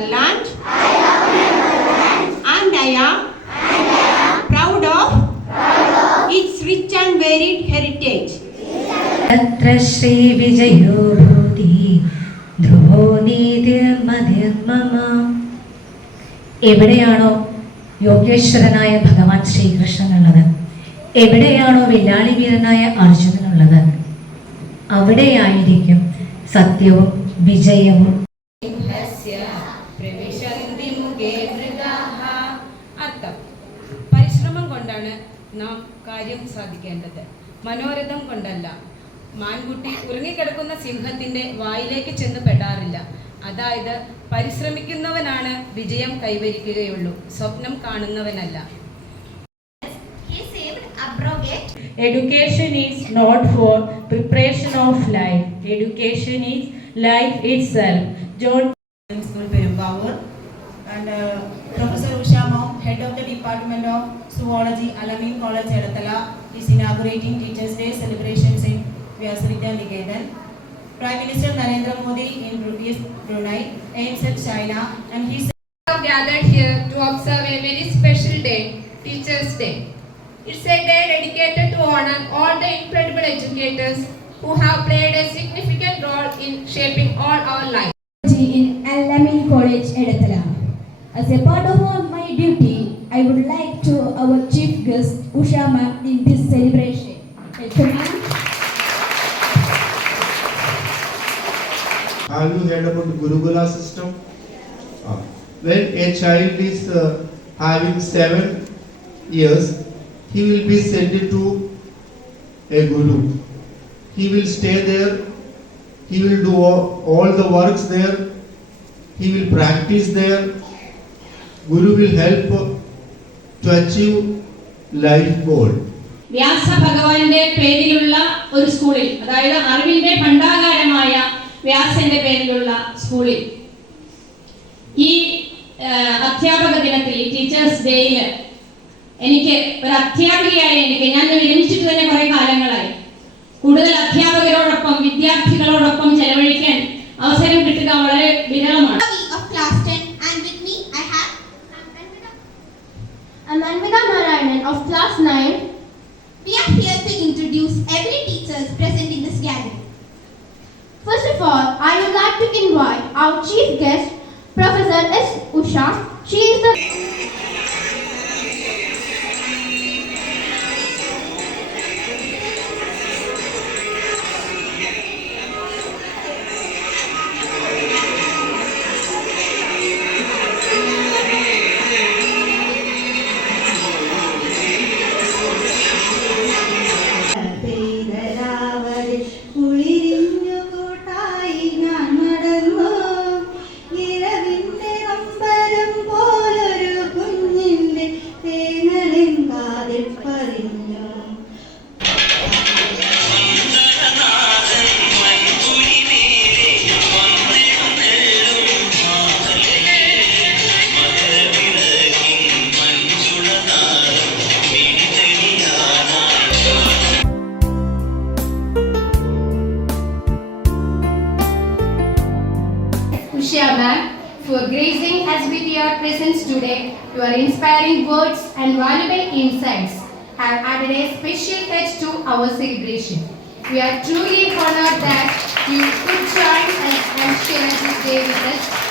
motherland, and I am proud of its rich and varied heritage. तत्र श्री विजयोति ധ്രുവോ നീതിർമതിർമമ. എവിടെയാണോ യോഗേശ്വരനായ ഭഗവാൻ ശ്രീകൃഷ്ണനുള്ളത്, എവിടെയാണോ വില്ലാളി വീരനായ അർജുനനുള്ളത്, അവിടെയായിരിക്കും സത്യവും വിജയവും. അർത്ഥം: പരിശ്രമം കൊണ്ടാണ് നാം കാര്യം സാധിക്കേണ്ടത്, മനോരഥം കൊണ്ടല്ല. മാൻകുട്ടി ഉറങ്ങിക്കിടക്കുന്ന സിംഹത്തിന്റെ വായിലേക്ക് ചെന്ന് പെടാറില്ല. അതായത് പരിശ്രമിക്കുന്നവനാണ് വിജയം കൈവരിക്കുകയുള്ളൂ, സ്വപ്നം കാണുന്നവനല്ല. Education is not for preparation of life. Education is life itself. John School Perumbavoor and Professor Usha Mom, Head of the Department of Zoology, Al-Amin College, Edathala, is inaugurating Teachers' Day celebrations in Vyasvidya Niketan. Prime Minister Narendra Modi in Brunei aims at China, and he have gathered here to observe a very special day, Teachers' Day. It's a day dedicated to honor all the incredible educators who have played a significant role in shaping all our lives. In Al-Amin College, Edathala. As a part of my duty, I would like to our chief guest Usha Ma'am in this celebration. Have you heard about the Gurukula system? When a child is having 7 years, he will be sent to a guru. He will stay there. He will do all the works there. He will practice there. Guru will help to achieve life goal. വ്യാസ ഭഗവാന്റെ പേരിലുള്ള ഒരു സ്കൂളിൽ, അതായത് അറിവിന്റെ ഭണ്ഡാകാരമായ വ്യാസന്റെ പേരിലുള്ള സ്കൂളിൽ ഈ അധ്യാപക ദിനത്തിൽ, ഈ ടീച്ചേഴ്സ് ഡേയിൽ എനിക്ക് ഒരു അധ്യാപികയായി ഞാൻ വിരമിച്ചിട്ട് തന്നെ കുറെ കാലങ്ങളായി, കൂടുതൽ അധ്യാപകരോടൊപ്പം വിദ്യാർത്ഥികളോടൊപ്പം ചെലവഴിക്കാൻ അവസരം കിട്ടുക വളരെ വിരളമാണ്. I'm Anvika Narayanan of class 9. We are here to introduce every teachers present in this gathering. First of all, I would like to invite our chief guest, Professor S. Usha. She is the Usha Ma'am, for gracing us with your presence today. Your inspiring words and valuable insights have added a special touch to our celebration. We are truly honored that you could join us and share this day with us.